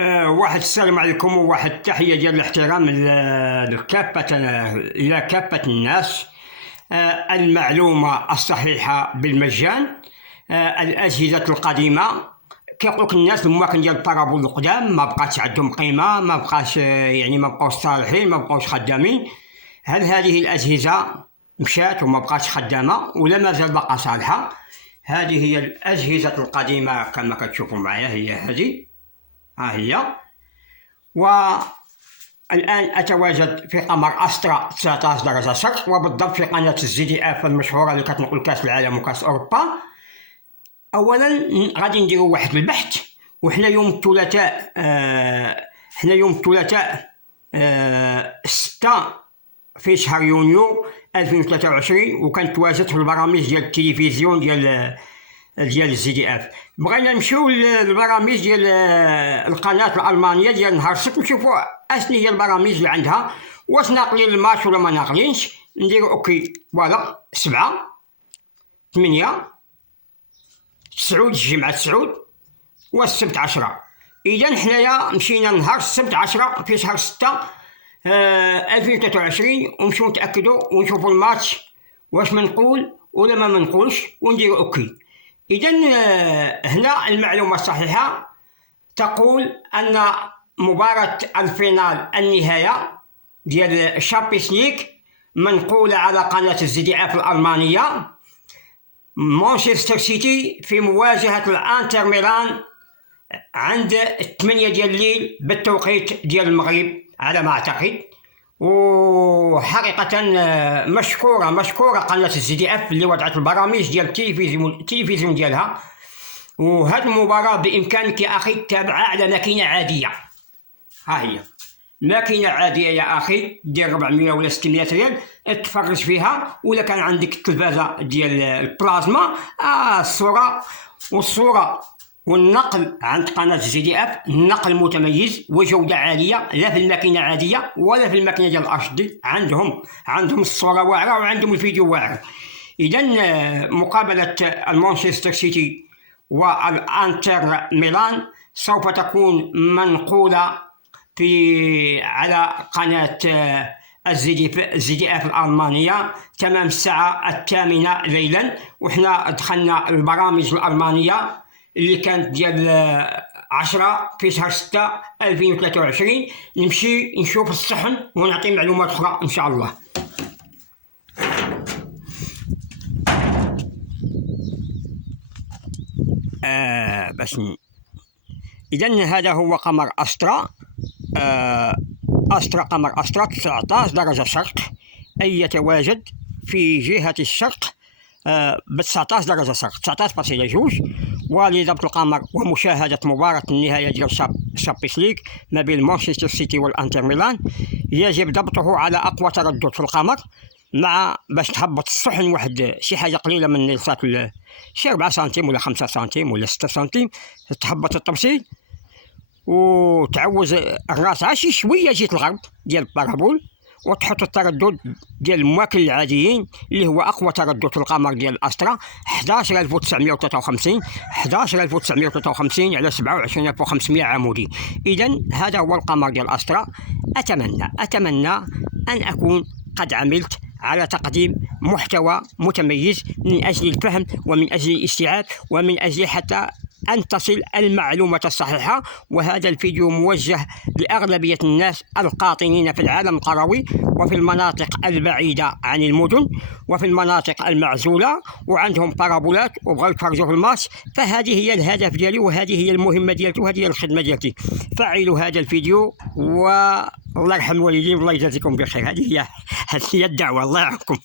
واحد السلام عليكم، وواحد التحية ديال الاحترام لكافة إلى كافة الناس. المعلومة الصحيحة بالمجان. الأجهزة القديمة كيقولك الناس المواكن ديال البارابول القدام ما بقاتش عندهم قيمة، ما بقاش يعني ما بقاوش صالحين، ما بقاوش خدامين. هل هذه الأجهزة مشات وما بقاتش خدامة ولا مازال باقا صالحة؟ هذه هي الأجهزة القديمة كما كتشوفوا معايا، هي هذه ها هي. والآن أتواجد في قمر أسترا 19 درجة شرق، وبالضبط في قناة ZDF المشهورة اللي كتنقل كاس العالم وكاس أوروبا. أولا غادي نديرو واحد البحث، وحنا يوم الثلاثاء حنا يوم الثلاثاء 6 في شهر يونيو 2023، وكنتواجد في البرامج ديال التلفزيون ديال ZDF. بغينا نمشيو للبرامج ديال القناة الألمانية ديال نهار السبت، نشوفوا اشنو هي البرامج اللي عندها، واش ناقلين الماتش ولا ما ناقلينش. نديرو اوكي. فوالا 7 8 9 الجمعة 9 والسبت 10. إذا حنايا مشينا نهار السبت 10 في شهر 6 2023، ونمشيو نتأكدوا ونشوفوا الماتش واش منقول ولا ما منقولش، ونديرو اوكي. إذا هنا المعلومة الصحيحة تقول أن مباراة الفينال النهاية ديال الشامبيونز ليغ منقولة على قناة ZDF الألمانية. مانشستر سيتي في مواجهة الانتر ميلان عند 8 ديال الليل بالتوقيت ديال المغرب على ما أعتقد. وحقيقة مشكورة قناة ZDF اللي وضعت البرامج ديال التلفزيون ديالها. وهذه المباراة بإمكانك يا أخي تتابعها على ماكينة عادية. ها هي ماكينة عادية يا أخي، دير 400 ولا 600 ريال تفرج فيها، ولا كان عندك التلفازة ديال البلازما الصورة والنقل عند قناة ZDF نقل متميز وجودة عالية، لا في الماكينة عادية ولا في الماكينة ديال الHD. عندهم الصورة واعرة وعندهم الفيديو واعر. إذا مقابلة المانشستر سيتي والانتر ميلان سوف تكون منقولة على قناة ZDF الألمانية تمام الساعة 8 ليلا. وإحنا دخلنا البرامج الألمانية اللي كانت ديال 10 في شهر 6 2023. نمشي نشوف الصحن ونعطي معلومات أخرى إن شاء الله. إذن هذا هو قمر أسترا. قمر أسترا 19 درجة شرق، أي يتواجد في جهة الشرق ب 19 درجة شرق 19.2. ولضبط القمر ومشاهدة مباراة النهاية ديال الشامبيونز ليغ ما بين مانشستر سيتي والانتر ميلان يجب ضبطه على أقوى تردد في القمر، مع باش تهبط الصحن واحد شي حاجة قليلة من نلصات شي 4 سنتيم ولا 5 سنتيم ولا 6 سنتيم، تهبط التبسيط وتعوز الراس عاشي شوية جهة الغرب ديال البارابول، وتحط التردد ديال المواكن العاديين اللي هو أقوى تردد في القمر ديال الأسترا 11953 على 27500 عمودي. إذن هذا هو القمر ديال الأسترا. أتمنى أن أكون قد عملت على تقديم محتوى متميز من أجل الفهم ومن أجل الاستيعاب ومن أجل حتى أن تصل المعلومة الصحيحة. وهذا الفيديو موجه لأغلبية الناس القاطنين في العالم القروي وفي المناطق البعيدة عن المدن وفي المناطق المعزولة وعندهم بارابولات وبغاو يتفرجوا في الماتش. فهذه هي الهدف ديالي، وهذه هي المهمة ديالتي، وهذه هي الخدمة ديالتي. فعلوا هذا الفيديو والله يرحم الوالدين والله يجازيكم بخير. هذه هي الدعوة. الله يرحمكم.